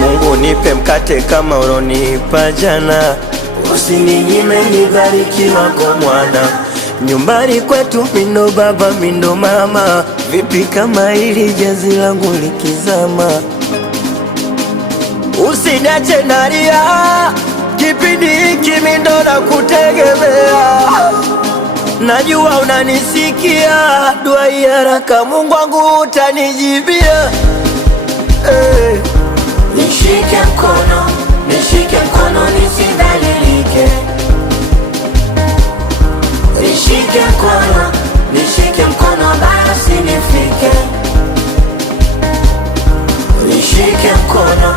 Mungu nipe mkate kama ulonipa jana, usininyime nibarikiwa kwa mwana. Nyumbani kwetu mindo baba mindo mama, vipi kama hili jazi langu likizama? Usiniache nalia, kipindi hiki mindo na kutegemea. Najua unanisikia, dua ya haraka Mungu wangu utanijibia. Nishike mkono nisidhalilike. Nishike mkono basi nifike. Nishike mkono